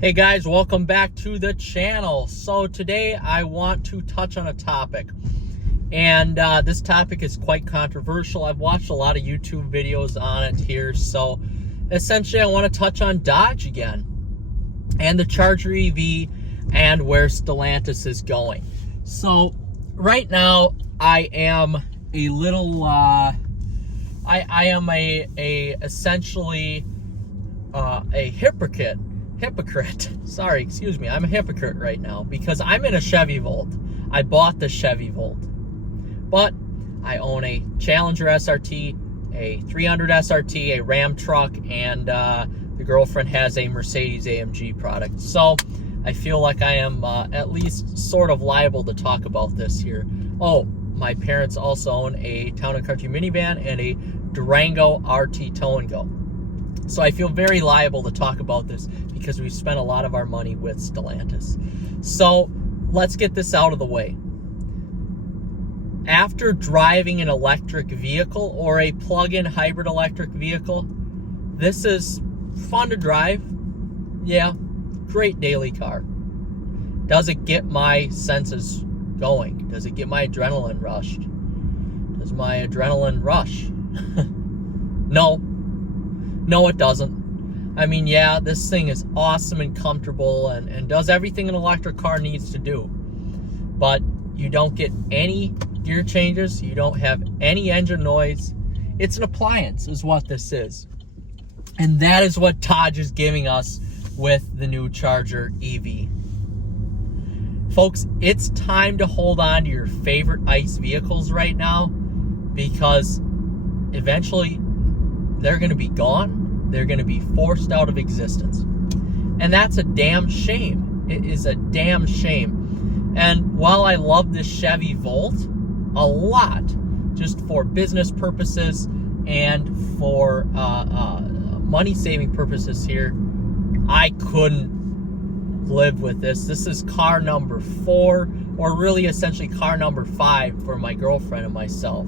Hey guys, welcome back to the channel. So today I want to touch on a topic, and this topic is quite controversial. I've watched a lot of YouTube videos on it here. So essentially I want to touch on Dodge again and the Charger EV and where Stellantis is going. So right now I am a little I am essentially a hypocrite. Sorry, excuse me. I'm a hypocrite right now because I'm in a Chevy Volt. I bought the Chevy Volt, but I own a Challenger SRT, a 300 SRT, a Ram truck, and the girlfriend has a Mercedes AMG product. So I feel like I am at least sort of liable to talk about this here. Oh, my parents also own a Town & Country minivan and a Durango RT Tow & Go. So I feel very liable to talk about this because we've spent a lot of our money with Stellantis. So let's get this out of the way. After driving an electric vehicle or a plug-in hybrid electric vehicle, this is fun to drive. Yeah, great daily car. Does it get my senses going? Does it get my adrenaline rushed? Does my adrenaline rush? No, it doesn't. I mean, yeah, this thing is awesome and comfortable and does everything an electric car needs to do. But you don't get any gear changes. You don't have any engine noise. It's an appliance is what this is. And that is what Dodge is giving us with the new Charger EV. Folks, it's time to hold on to your favorite ICE vehicles right now because eventually they're going to be gone. They're going to be forced out of existence. And that's a damn shame. It is a damn shame. And while I love this Chevy Volt a lot, just for business purposes and for money-saving purposes here, I couldn't live with this. This is car number 4, or really essentially car number 5 for my girlfriend and myself.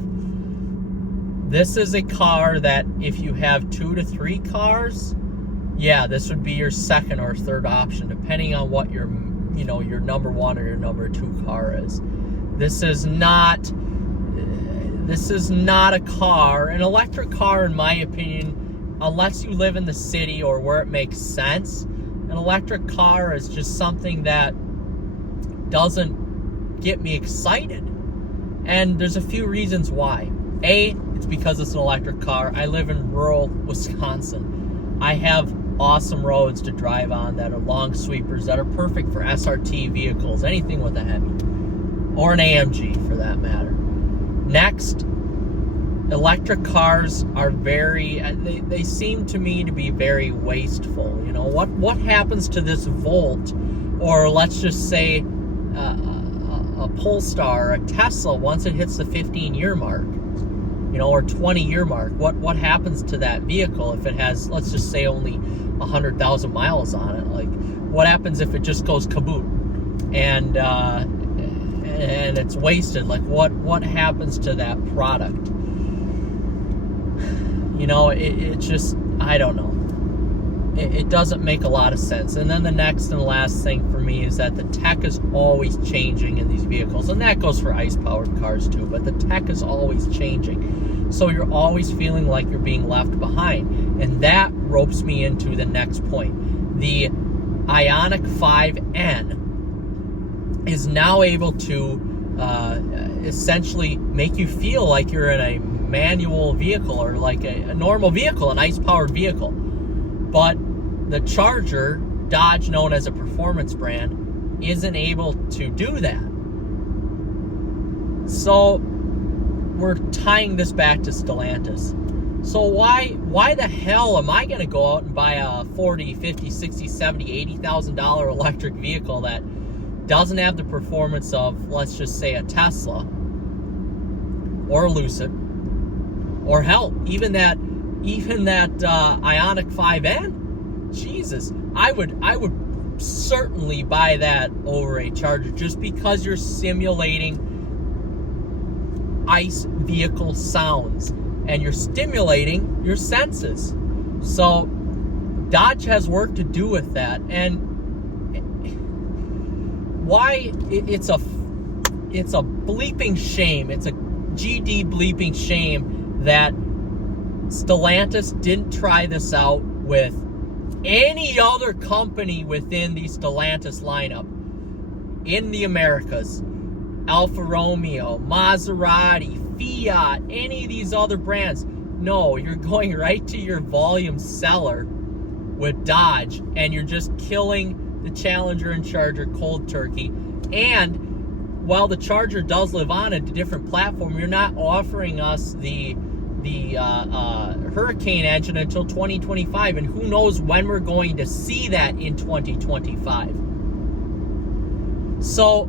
This is a car that if you have 2 to 3 cars, yeah, this would be your second or third option, depending on what your number 1 or your number 2 car is. This is not a car, an electric car, in my opinion, unless you live in the city or where it makes sense. An electric car is just something that doesn't get me excited. And there's a few reasons why. A, it's because it's an electric car. I live in rural Wisconsin. I have awesome roads to drive on that are long sweepers that are perfect for SRT vehicles, anything with a heavy, or an AMG for that matter. Next, electric cars are they seem to me to be very wasteful. You know, what happens to this Volt, or let's just say a Polestar, a Tesla, once it hits the 15-year mark? Or 20-year mark, what happens to that vehicle if it has, let's just say, only 100,000 miles on it? Like, what happens if it just goes kaboot and it's wasted? Like, what happens to that product? It just, I don't know. It doesn't make a lot of sense. And then the next and last thing for me is that the tech is always changing in these vehicles. And that goes for ICE-powered cars too, but the tech is always changing. So you're always feeling like you're being left behind. And that ropes me into the next point. The Ioniq 5N is now able to essentially make you feel like you're in a manual vehicle or like a normal vehicle, an ICE-powered vehicle. But the Charger, Dodge known as a performance brand, isn't able to do that. So we're tying this back to Stellantis. So why the hell am I going to go out and buy a $40, $50, $60, $70, $80,000 electric vehicle that doesn't have the performance of, let's just say, a Tesla or a Lucid, or hell, even that Ioniq 5N? Jesus, I would certainly buy that over a Charger just because you're simulating ICE vehicle sounds and you're stimulating your senses. So Dodge has work to do with that, and it's a bleeping shame. It's a GD bleeping shame that Stellantis didn't try this out with any other company within the Stellantis lineup in the Americas. Alfa Romeo, Maserati, Fiat, any of these other brands. No, you're going right to your volume seller with Dodge, and you're just killing the Challenger and Charger cold turkey. And while the Charger does live on a different platform, you're not offering us the Hurricane engine until 2025, and who knows when we're going to see that in 2025. So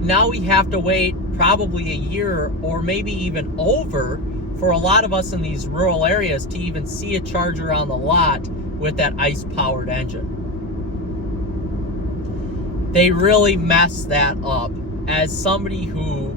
now we have to wait probably a year or maybe even over for a lot of us in these rural areas to even see a Charger on the lot with that ICE-powered engine. They really messed that up. As somebody who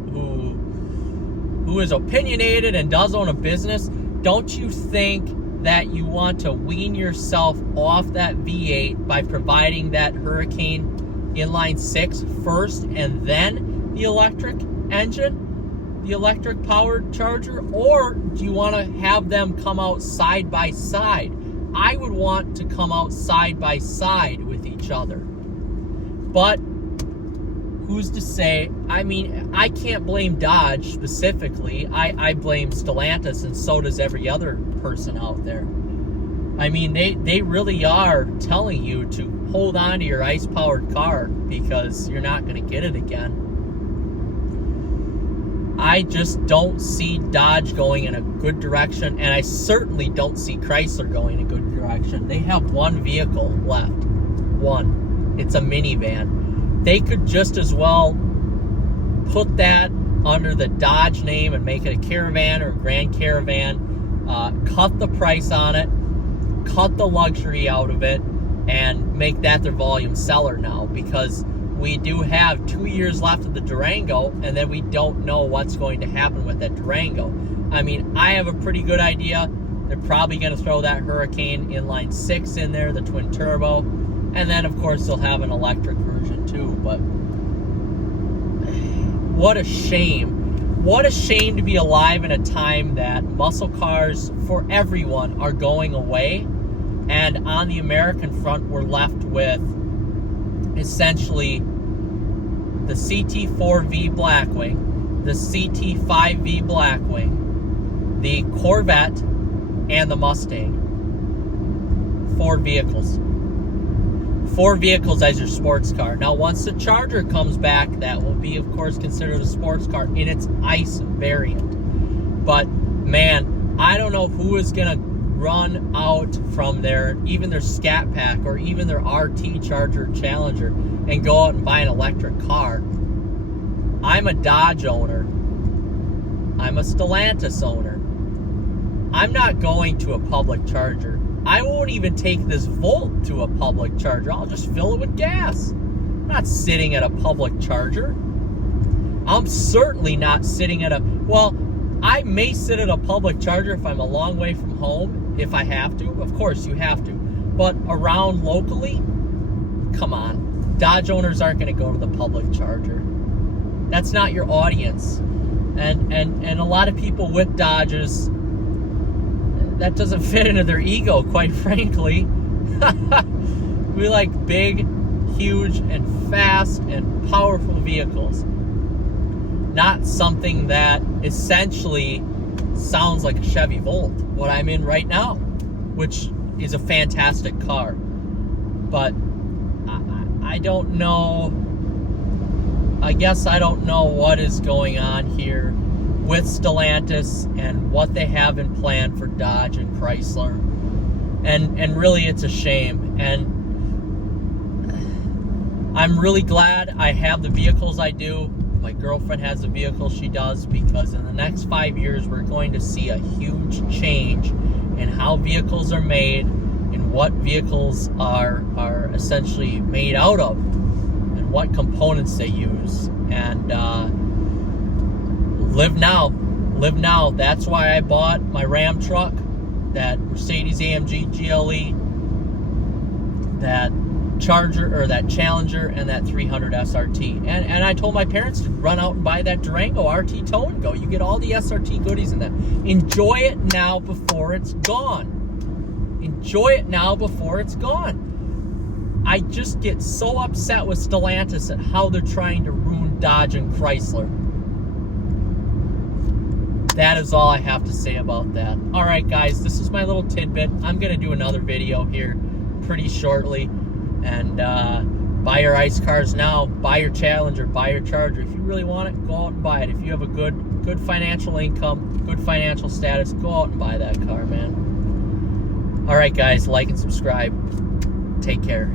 is opinionated and does own a business, don't you think that you want to wean yourself off that V8 by providing that Hurricane inline 6 first and then the electric engine, the electric powered Charger? Or do you want to have them come out side by side? I would want to come out side by side with each other. But who's to say? I mean, I can't blame Dodge specifically. I blame Stellantis, and so does every other person out there. I mean, they really are telling you to hold on to your ICE-powered car because you're not going to get it again. I just don't see Dodge going in a good direction, and I certainly don't see Chrysler going in a good direction. They have one vehicle left. One. It's a minivan. They could just as well put that under the Dodge name and make it a Caravan or a Grand Caravan, cut the price on it, cut the luxury out of it, and make that their volume seller now, because we do have 2 years left of the Durango, and then we don't know what's going to happen with that Durango. I mean, I have a pretty good idea. They're probably going to throw that Hurricane inline 6 in there, the twin turbo, and then of course they'll have an electric version too. But what a shame. What a shame to be alive in a time that muscle cars for everyone are going away, and on the American front we're left with essentially the CT4V Blackwing, the CT5V Blackwing, the Corvette, and the Mustang. 4 vehicles. 4 vehicles as your sports car. Now, once the Charger comes back, that will be, of course, considered a sports car in its ICE variant. But, man, I don't know who is going to run out from even their Scat Pack or even their RT Charger Challenger and go out and buy an electric car. I'm a Dodge owner. I'm a Stellantis owner. I'm not going to a public charger. I won't even take this Volt to a public charger. I'll just fill it with gas. I'm not sitting at a public charger. I'm certainly not sitting at well, I may sit at a public charger if I'm a long way from home, if I have to. Of course, you have to. But around locally, come on. Dodge owners aren't going to go to the public charger. That's not your audience. And a lot of people with Dodges, that doesn't fit into their ego, quite frankly. We like big, huge, and fast and powerful vehicles. Not something that essentially sounds like a Chevy Volt, what I'm in right now, which is a fantastic car. But I don't know. I guess I don't know what is going on here with Stellantis and what they have in plan for Dodge and Chrysler. And really, it's a shame. And I'm really glad I have the vehicles I do. My girlfriend has the vehicle she does, because in the next 5 years, we're going to see a huge change in how vehicles are made and what vehicles are essentially made out of and what components they use. And live now. That's why I bought my Ram truck, that Mercedes-AMG GLE, that Charger or that Challenger and that 300 SRT. And I told my parents to run out and buy that Durango RT Tow and Go. You get all the SRT goodies in that. Enjoy it now before it's gone. Enjoy it now before it's gone. I just get so upset with Stellantis at how they're trying to ruin Dodge and Chrysler. That is all I have to say about that. All right, guys, this is my little tidbit. I'm going to do another video here pretty shortly. And buy your ICE cars now. Buy your Challenger. Buy your Charger. If you really want it, go out and buy it. If you have a good financial income, good financial status, go out and buy that car, man. All right, guys, like and subscribe. Take care.